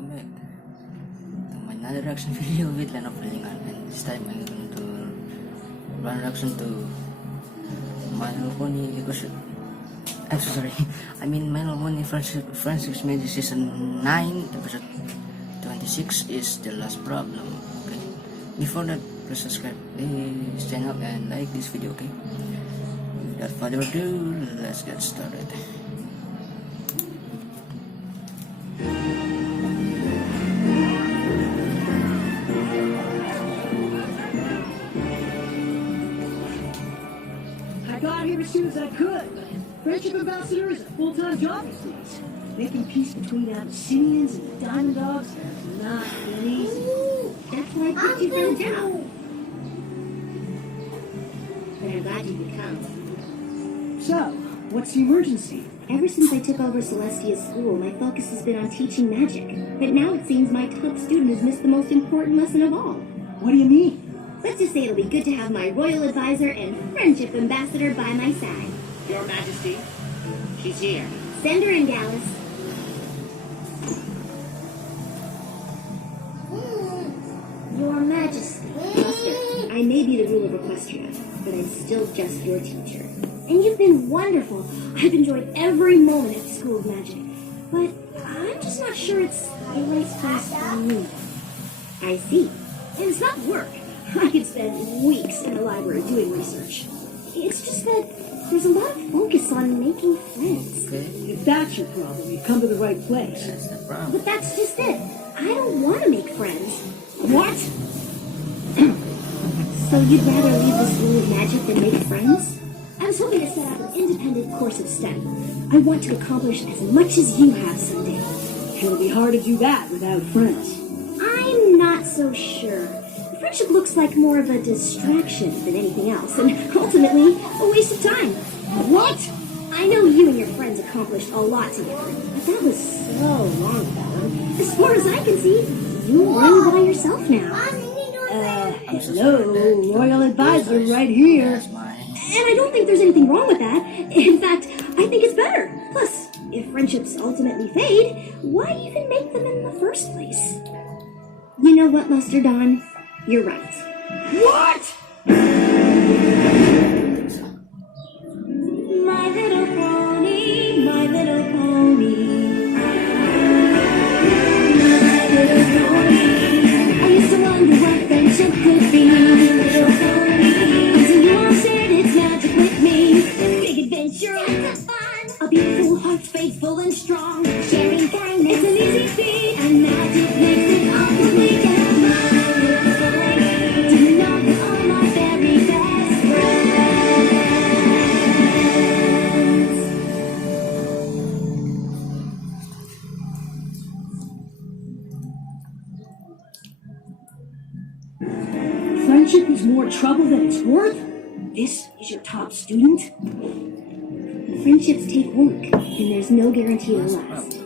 welcome back to my another reaction video with LeandroBrony, and this time I'm going to run reaction to LeandroBrony because I'm so sorry. I mean LeandroBrony Friendships Magic Season 9 episode 26 is the last problem. Okay. Before that, please subscribe this channel and like this video. Okay. Without further ado, let's get started. As soon as I could. Friendship ambassador is a full-time job these days. Making peace between Abyssinians and the Diamond Dogs is not been easy. That's why I put you for the job. But I'm glad you could come. So, what's the emergency? Ever since I took over Celestia's school, my focus has been on teaching magic. But now it seems my top student has missed the most important lesson of all. What do you mean? Let's just say it'll be good to have my royal advisor and friendship ambassador by my side. Your Majesty, she's here. Send her in, Dallas. Your Majesty. Buster, I may be the ruler of Equestria, but I'm still just your teacher. And you've been wonderful. I've enjoyed every moment at the School of Magic. But I'm just not sure it's the right place for me. I see. And it's not work. I could spend weeks in the library doing research. It's just that there's a lot of focus on making friends. Okay. If that's your problem, you've come to the right place. That's the problem. But that's just it. I don't want to make friends. What? So you'd rather leave the School of Magic than make friends? I was hoping to set up an independent course of study. I want to accomplish as much as you have someday. It'll be hard to do that without friends. I'm not so sure. Friendship looks like more of a distraction than anything else, and ultimately, a waste of time. What? I know you and your friends accomplished a lot together, but that was so long ago. As far as I can see, you run by yourself now. Hello, royal advisor right here. That's mine. And I don't think there's anything wrong with that. In fact, I think it's better. Plus, if friendships ultimately fade, why even make them in the first place? You know what, Master Don? You're right. What? My little pony, my little pony. My little pony. I used to wonder what friendship could be. Little pony. Until you all shared its magic with me. Big adventure, lots of fun. A beautiful heart, faithful and strong. Sharing kindness, an easy feat. And magic makes it all complete. Friendship is more trouble than it's worth? This is your top student? Friendships take work, and there's no guarantee it'll last.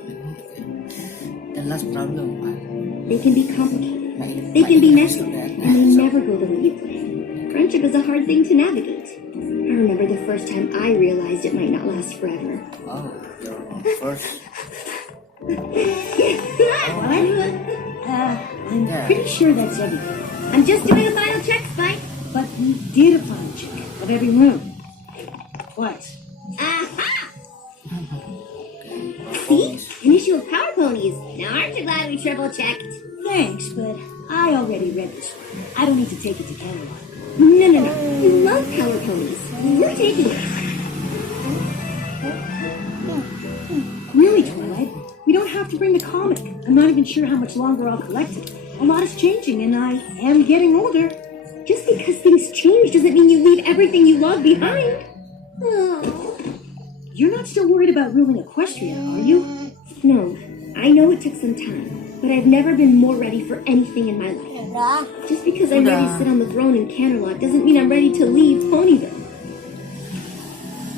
The last problem. They can be complicated, they can be messy, and they never go the way you plan. Friendship is a hard thing to navigate. I remember the first time I realized it might not last forever. Oh, first. I'm pretty sure that's everything. I'm just doing a final check, Spike. But we did a final check of every room. Twice. Aha! See? An issue of Power Ponies. Now aren't you glad we triple-checked? Thanks, but I already read this one. I don't need to take it to Canada. No. You love Power Ponies. We're taking it. Really, Twilight? We don't have to bring the comic. I'm not even sure how much longer I'll collect it. A lot is changing, and I am getting older. Just because things change doesn't mean you leave everything you love behind. Oh. You're not still worried about ruling Equestria, are you? No, I know it took some time, but I've never been more ready for anything in my life. Just because I'm ready to sit on the throne in Canterlot doesn't mean I'm ready to leave Ponyville.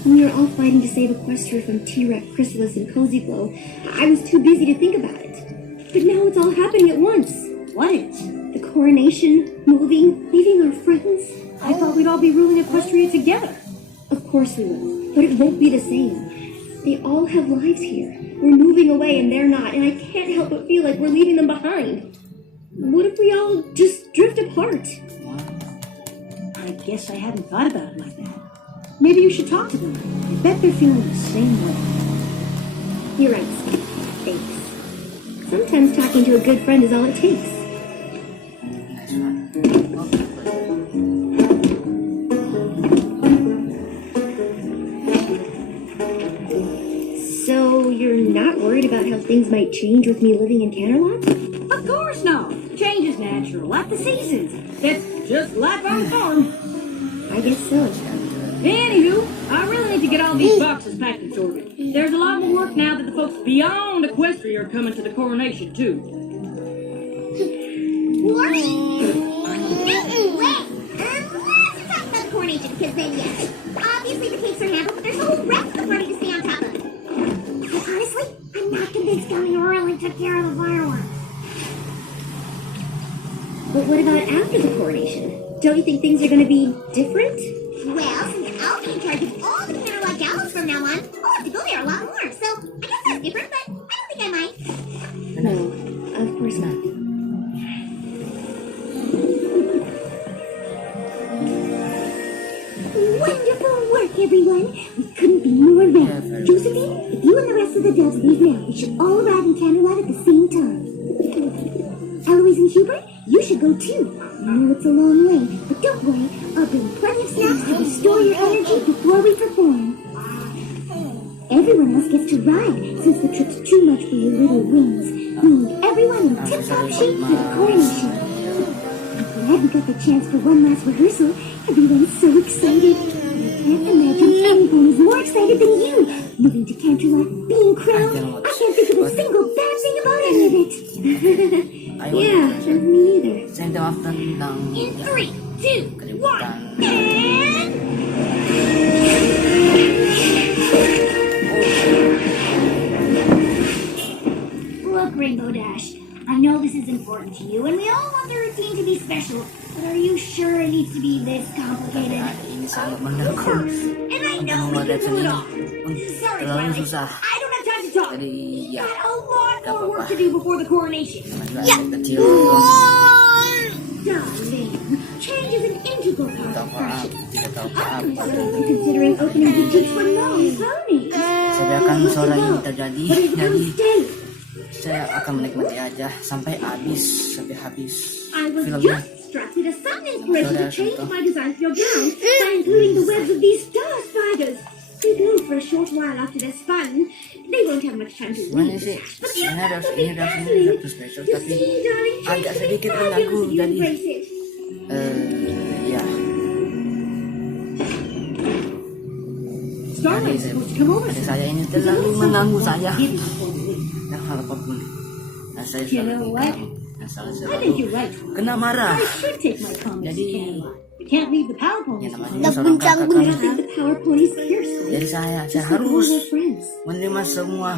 When we were all fighting to save Equestria from T-Rex, Chrysalis, and Cozy Glow, I was too busy to think about it. But now it's all happening at once. What is? The coronation, moving, leaving our friends. I thought we'd all be ruling Equestria together. Of course we will, but it won't be the same. They all have lives here. We're moving away and they're not, and I can't help but feel like we're leaving them behind. What if we all just drift apart? I guess I hadn't thought about it like that. Maybe you should talk to them. I bet they're feeling the same way. You're right, Steve. Thanks. Sometimes talking to a good friend is all it takes. Nice one. So, you're not worried about how things might change with me living in Canterlot? Of course not. Change is natural, like the seasons. That's just life on the farm. I guess so. Anywho, I really need to get all these boxes packed and sorted. There's a lot more work now that the folks beyond Equestria are coming to the coronation, too. Warning! Wait! Let's talk about the coronation, because then, yes. Obviously the cakes are handled, but there's a whole rest of the party to stay on top of. But honestly, I'm not convinced Gummy really took care of the fireworks. But what about after the coronation? Don't you think things are going to be different? Well, since I'll be in charge of all the Canterlot gallows from now on, I'll have to go there a lot more. So, I guess that's different, but I don't think I mind. No, of course not. Wonderful work, everyone. We couldn't be more ready. Josephine, if you and the rest of the doves leave now, we should all arrive in Canterlot at the same time. Eloise and Hubert, you should go too. I know it's a long way, but don't worry. I'll bring plenty of snacks to restore your energy before we perform. Everyone else gets to ride, since the trip's too much for your little wings. We need everyone in tip-top shape for the coronation. I'm glad we got the chance for one last rehearsal. Everyone's so excited. I can't imagine anyone is more excited than you. Moving to Canterlot, being crowned. I can't think of a single bad thing about any of it. Yeah, me either. Saya doakan tentang In 3, 2, 1, keributan. and... Look, Rainbow Dash, I know this is important to you, and we all want the routine to be special, but are you sure it needs to be this complicated? Ini sangat mendukung And I untuk know we membuat can pull it ini off. Sorry, terlalu Twilight, susah. I don't have time to talk. Jadi ya, Got a lot gak more work apa-apa. to do before the coronation. Juga adik kecil. Darling, change is an integral part Tahu of apa? fashion. Tidak tahu I'm apa. considering opening boutiques for long ponies. Saya akan suara ini terjadi. But it Jadi becomes stay. saya akan menikmati aja sampai habis I was filmnya. just struck with a sudden inspiration to change my design for your gown by including the webs of these star spiders. They go for a short while after they're spun. They won't have much time to Gimana weave. sih? But the Ini effect harus will be fascinating. satu special You tapi see, darling, change agak will be sedikit fabulous mengganggu. if you Jadi embrace it. ya. Starlight's supposed to come over Adik soon. saya ini terlalu mengganggu saya. Dan hal apapun. Dan saya You selalu know what? diganggu. Dan saya I think selalu you're right. kena marah. I should take my comments to Jadi Canterlot. You can't leave the power ya ponies namanya behind. seorang kakak I kan. think the power ponies fiercely. Jadi saya Just like all harus their friends. menerima semua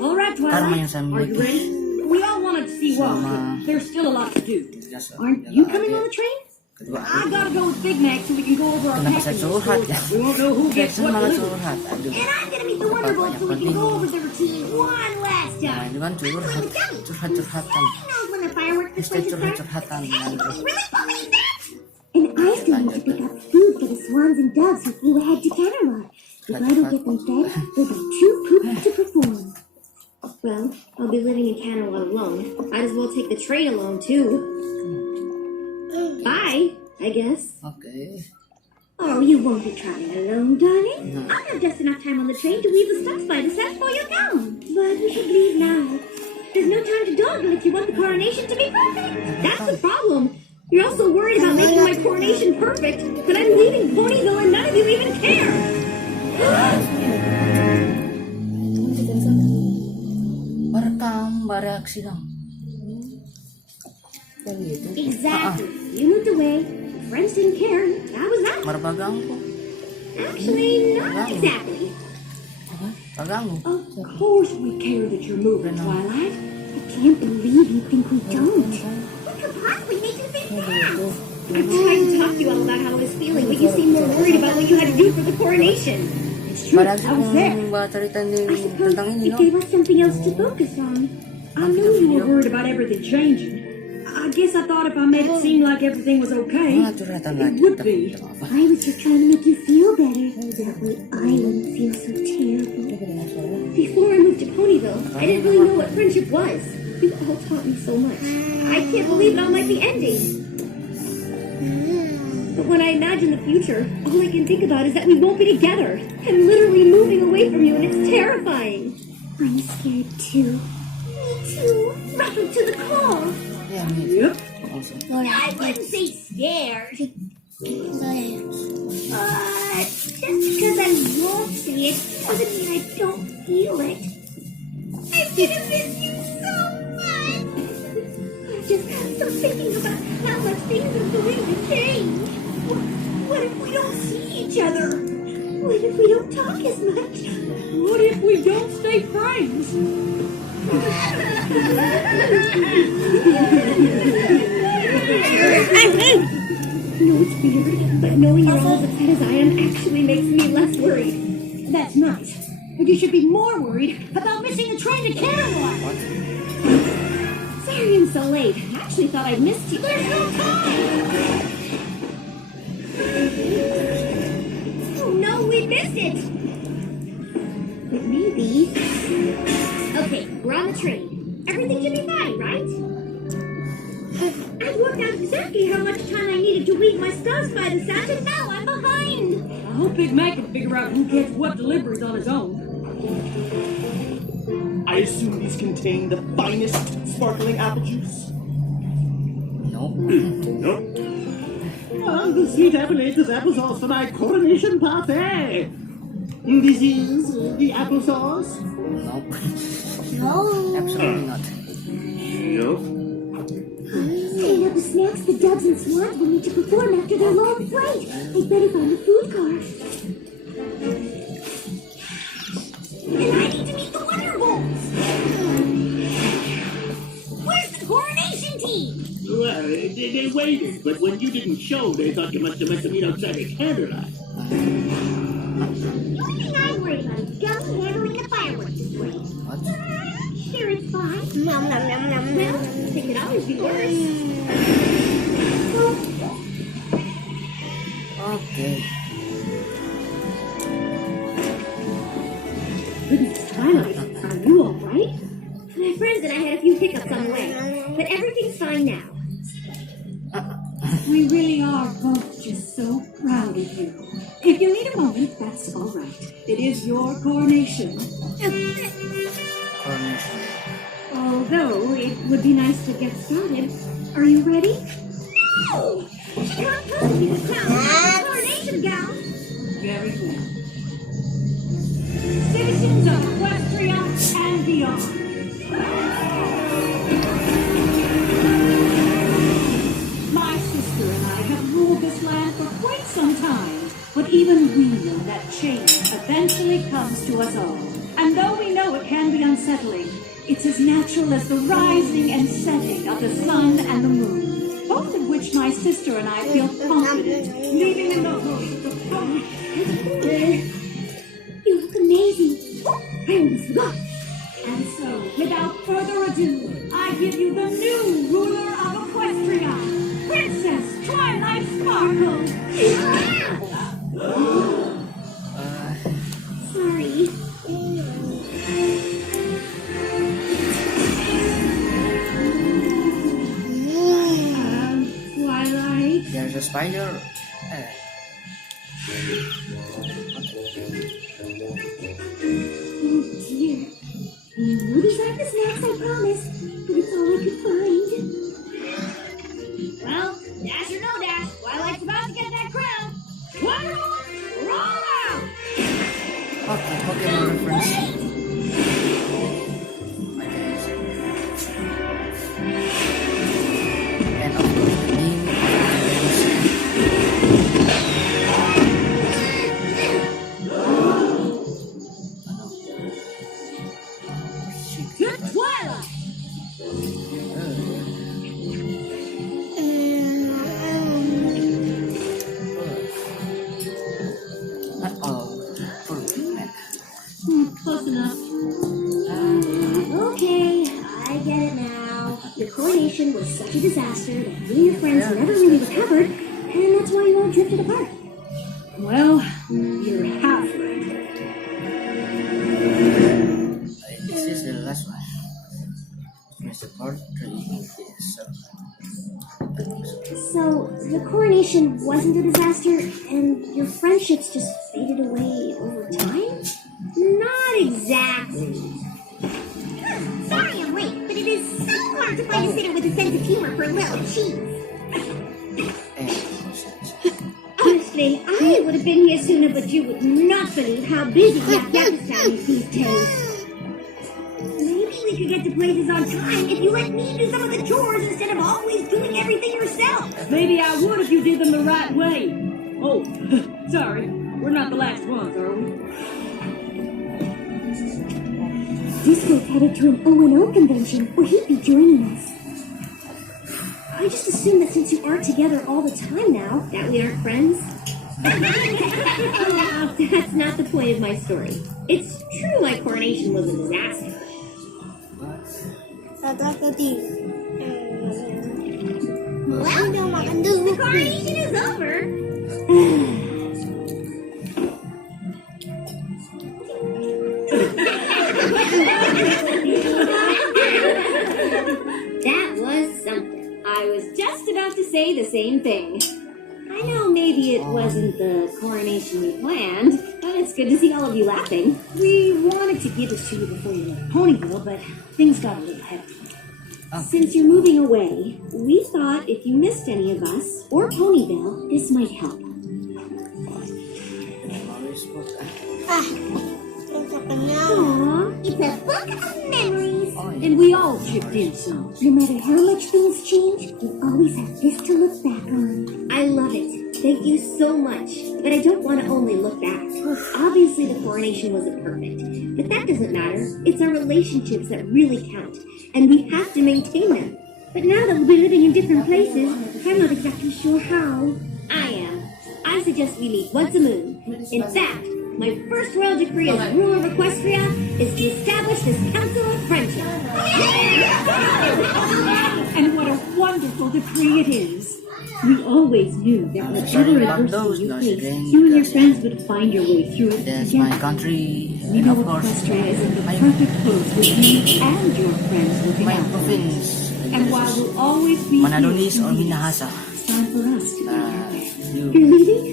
All right, karma Twilight. yang saya Are you miliki. ready? We all wanted to see Walt, Selama but there's still a lot to do. Jasa, Aren't adalah you coming on adik, the train? kedua I adik. gotta go with Big Mac so we can go over our Kenapa saya packing. curhat ya? We won't know who Saya gets what semangat delivered. curhat. Aduh. And I'm gonna meet the Wonderbolts so we can go over the routine one last Nah, time. itu kan curhat-curhatan. He knows when the fireworks are Istilah supposed to start. curhat-curhatan. Hey, Aduh. really believe that? And I still need to pick up food for the swans and doves who flew ahead to Canterlot. If I don't get them fed, they'll be too pooped to perform. Well, I'll be living in Canterlot alone. Might as well take the train along, too. Bye, I guess. Oke. Oh, you won't be traveling alone, darling. I'll have just enough time on the train to weave the stuff by the set for your gown. But we should leave now. There's no time to dawdle if you want the coronation to be perfect. That's the problem. You're also worried about making my coronation perfect, but I'm leaving Ponyville and none of you even care. Merekam, bereaksi dong. Kayak gitu. Exactly. You moved away. Your friends didn't care. That was that. Merbaganggu. Actually, not exactly. Apa? Baganggu. Of course we care that you're moving, Twilight. I can't believe you think we don't. What could possibly make you think that? I'm trying to talk to you all about how I was feeling, but you seem more worried about what you had to do for the coronation. It's true, Padahal I was there. kung batalitan din I suppose tentang ini, it no? gave us something else to focus on. I knew you were worried about everything changing. I guess I thought if I made it seem like everything was okay, Mga curhatan lagi. it would be. I was just trying to make you feel better. That way I wouldn't feel so terrible. Before I moved to Ponyville, I didn't really know what friendship was. You all taught me so much. I can't believe it all might be ending. But when I imagine the future, all I can think about is that we won't be together. I'm literally moving away from you and it's terrifying. I'm scared too. Me too. Right up to the core. Yeah, me. Yep. Also. I wouldn't say scared. But just because I won't say it doesn't mean I don't feel it. I'm gonna miss you so much. I just stop thinking about how much things are going to change. What if we don't see each other? What if we don't talk as much? What if we don't stay friends? I know it's weird, but knowing you're all as upset as I am actually makes me less worried. That's nice. But you should be more worried about missing the train to Caroline. Sorry I'm so late. I actually thought I'd missed you. There's no time! Oh no, we missed it! But maybe... Okay, we're on the train. Everything should be fine, right? I worked out exactly how much time I needed to weave my stuffs by the Sash, and now I'm behind! I hope Big Mac can figure out who gets what deliveries on his own. I assume these contain the finest sparkling apple juice? No. Nope. The sweet apple ate this applesauce for my coronation party. This is the applesauce? No. No. Absolutely not. Yup. Stand up the snacks the Dubs and Swans will need to perform after their long flight. I'd better find the food car. And I need to meet the Wonderbolts. Where's the coronation team? Well, they waited, but when you didn't show, they thought you must have meant to meet outside the candlelight. The only thing I'm worried about is Gum handling the fireworks this way. What? Sure, it's fine. Nom nom nom nom nom. It could always be worse. Okay. Goodness, Twilight, are you alright? My friends and I had a few hiccups on the way, but everything's fine now. We really are both just so proud of you. If you need a moment, that's all right. It is your coronation. Coronation. Although it would be nice to get started. Are you ready? No! She can't possibly be the crown without a coronation gown. Very good. Citizens of Equestria and beyond. My sister and I have ruled this land for quite some time, but even we know that change eventually comes to us all. And though we know it can be unsettling, it's as natural as the rising and setting of the sun and the moon, both of which my sister and I feel confident leaving in the host of fun. You look amazing. Oh, I almost forgot. And so, without further ado, I give you the new ruler of Equestria, Princess Twilight Sparkle. Sorry. Twilight. There's a spider. Oh dear. These aren't the snacks I promised, but it's all I could find. Well, dash or no dash, Twilight's about to get that crown. Wonderful, roll out! Okay, Pokemon reference. And of course, the name Good Twilight. for Your coronation was such a disaster that you and your friends never really recovered, and that's why you all drifted apart. Well, you're half right. This is the last one. Mr. Part 3 is So, the coronation wasn't a disaster, and your friendships just faded away over time? Not exactly. Sorry I'm late, but it is so hard to find a sitter with a sense of humor for little cheese. Honestly, I would have been here sooner, but you would not believe how busy Afghanistan is these days. Maybe we could get to places on time if you let me do some of the chores instead of always doing everything yourself. Maybe I would if you did them the right way. Oh, sorry. We're not the last ones, are we? Disco's headed to an O&O convention where he'd be joining us. I just assumed that since you aren't together all the time now, That we aren't friends? That's not the point of my story. It's true my coronation was a disaster. Well, the coronation is over. That was something. I was just about to say the same thing. I know maybe it wasn't the coronation we planned, but it's good to see all of you laughing. We wanted to give this to you before you left Ponyville, but things got a little hectic. Since you're moving away, we thought if you missed any of us or Ponyville, this might help. Aww, it's a book of memories. And we all chipped in some. No matter how much things change, we always have this to look back on. I love it. Thank you so much. But I don't want to only look back. Obviously, the coronation wasn't perfect. But that doesn't matter. It's our relationships that really count. And we have to maintain them. But now that we'll be living in different places, I'm not exactly sure how. I am. I suggest we meet once a moon. In fact, my first royal decree as ruler of Equestria is to establish this council of friendship. And what a wonderful decree it is. We always knew that whatever adversity you faced, you and your friends would find your way through it That's together. my country, We and know of course, Equestria is in the my, perfect place with you and your friends looking my out. province. And while we'll always be Manado here, or Minahasa. it's time for us to be You're You, leaving?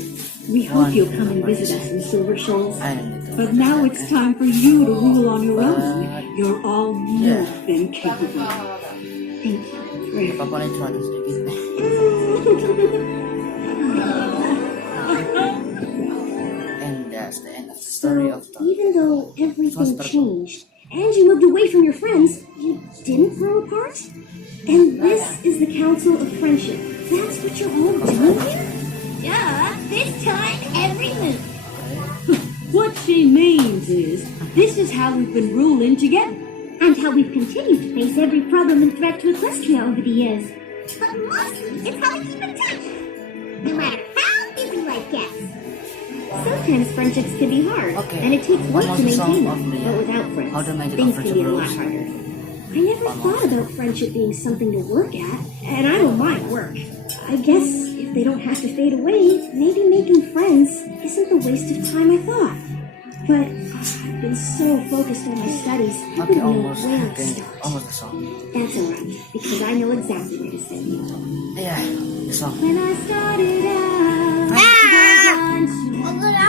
We hope you'll come and visit us in Silver Shoals. and But now it's time for you to rule on your own. You're all more than capable. Thank you. Papalit natin sedikit. And that's the end of the story of So, even though everything changed and you moved away from your friends, you didn't grow apart? And this is the Council of Friendship. That's what you're all doing here? Yeah, this time every moon. What she means is, this is how we've been ruling together. And how we've continued to face every problem and threat to Equestria over the years. But mostly, it's how we keep in touch. No matter how busy life gets. Sometimes friendships can be hard, Okay. and it takes work What to was the maintain song them. of the, But without friends, How the Magic things of can be a lot Friendship harder. I never thought about friendship being something to work at, and I don't mind work. I guess if they don't have to fade away, maybe making friends isn't the waste of time I thought. But I've been so focused on my studies, I Okay, wouldn't know almost. where to Okay, start. almost the song. That's alright, because I know exactly where to send you. Yeah, the song. When I started out,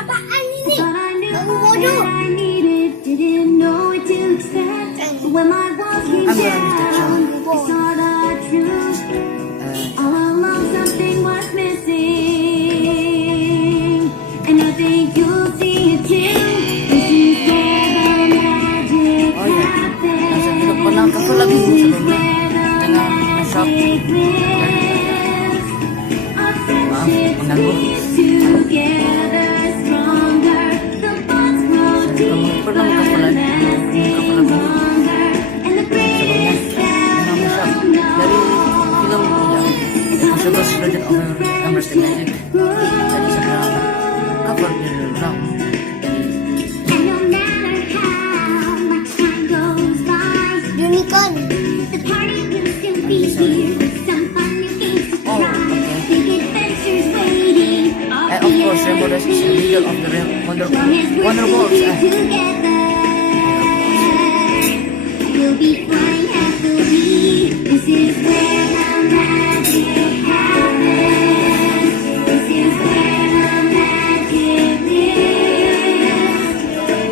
Apaan ini? thought I knew Bodoh. what I needed, didn't know what to expect. But when my walls came I'm gonna miss that down, song. I saw the truth. All along something was missing, and I think you'll see it too. This is where the magic Oh yeah, happens. nasa hirap pa lang ako lagi This sa is baba. where the Na-shop. magic lives. Our friendship mengganggu. keeps together stronger. The bonds grow deeper, lasting longer. And the greatest that you'll know Dari film ya, Sukses sudah Embrace the Magic. Jadi sekarang cover di dalam. And no matter how much time goes by, Unicorn. the party will still be Modest is a leader of the Wonderful. We'll be flying happily. This is where the magic happens. This is where the magic lives.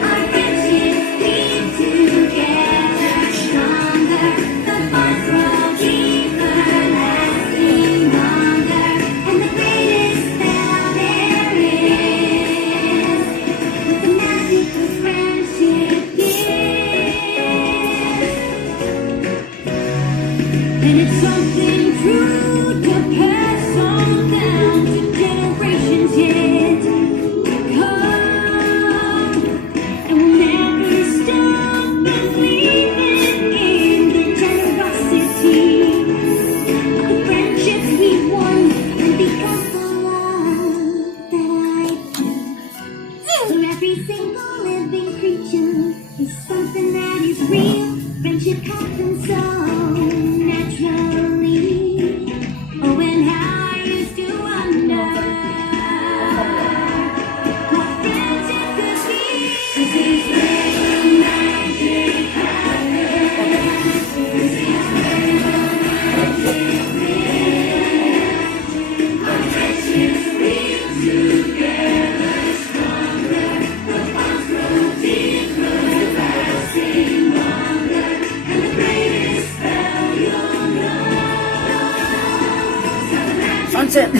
Our friendships beat together stronger. The bonds grow deeper, lasting longer. And the greatest spell there is the magic of friendship gives. And it's something true to pass on down to generations yet to come. And we'll never stop believing in the generosity of the friendships we've won, and because the love that I feel for every single living creature is something that is real. Friendship happens so naturally. Oh, and how I used to wonder what friendship could be. This is where the magic happens. This is where the magic lives. Our friendships real together stronger. The bonds grow deeper, lasting longer. And the greatest spell you'll know. Sunset.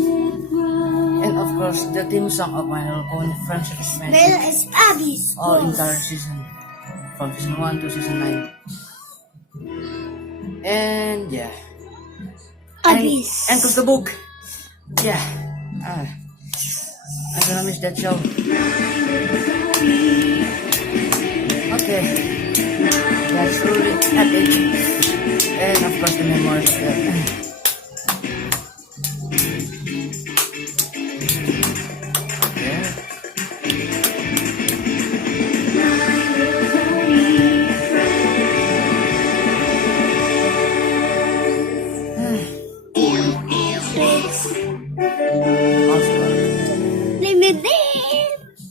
And of course, the theme song of my own Friendship is Well, it's Abby's. all entire season, from season 1 to season 9. And yeah, Abby's. and close the book. Yeah, I'm gonna miss that show. Okay, that's truly epic. And of course, the memories of that. Okay.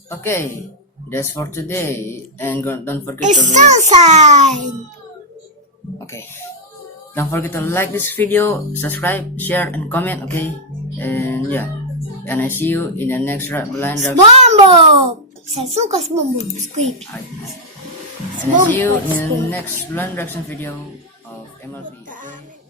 Okay, that's for today, and don't forget It's to sunshine. okay. Don't forget to like this video, subscribe, share, and comment. Okay, and yeah, and I see you in the next blind reaction. Bombo. Saya suka subscribe. And I see you in the next blind reaction video of MLB. Okay?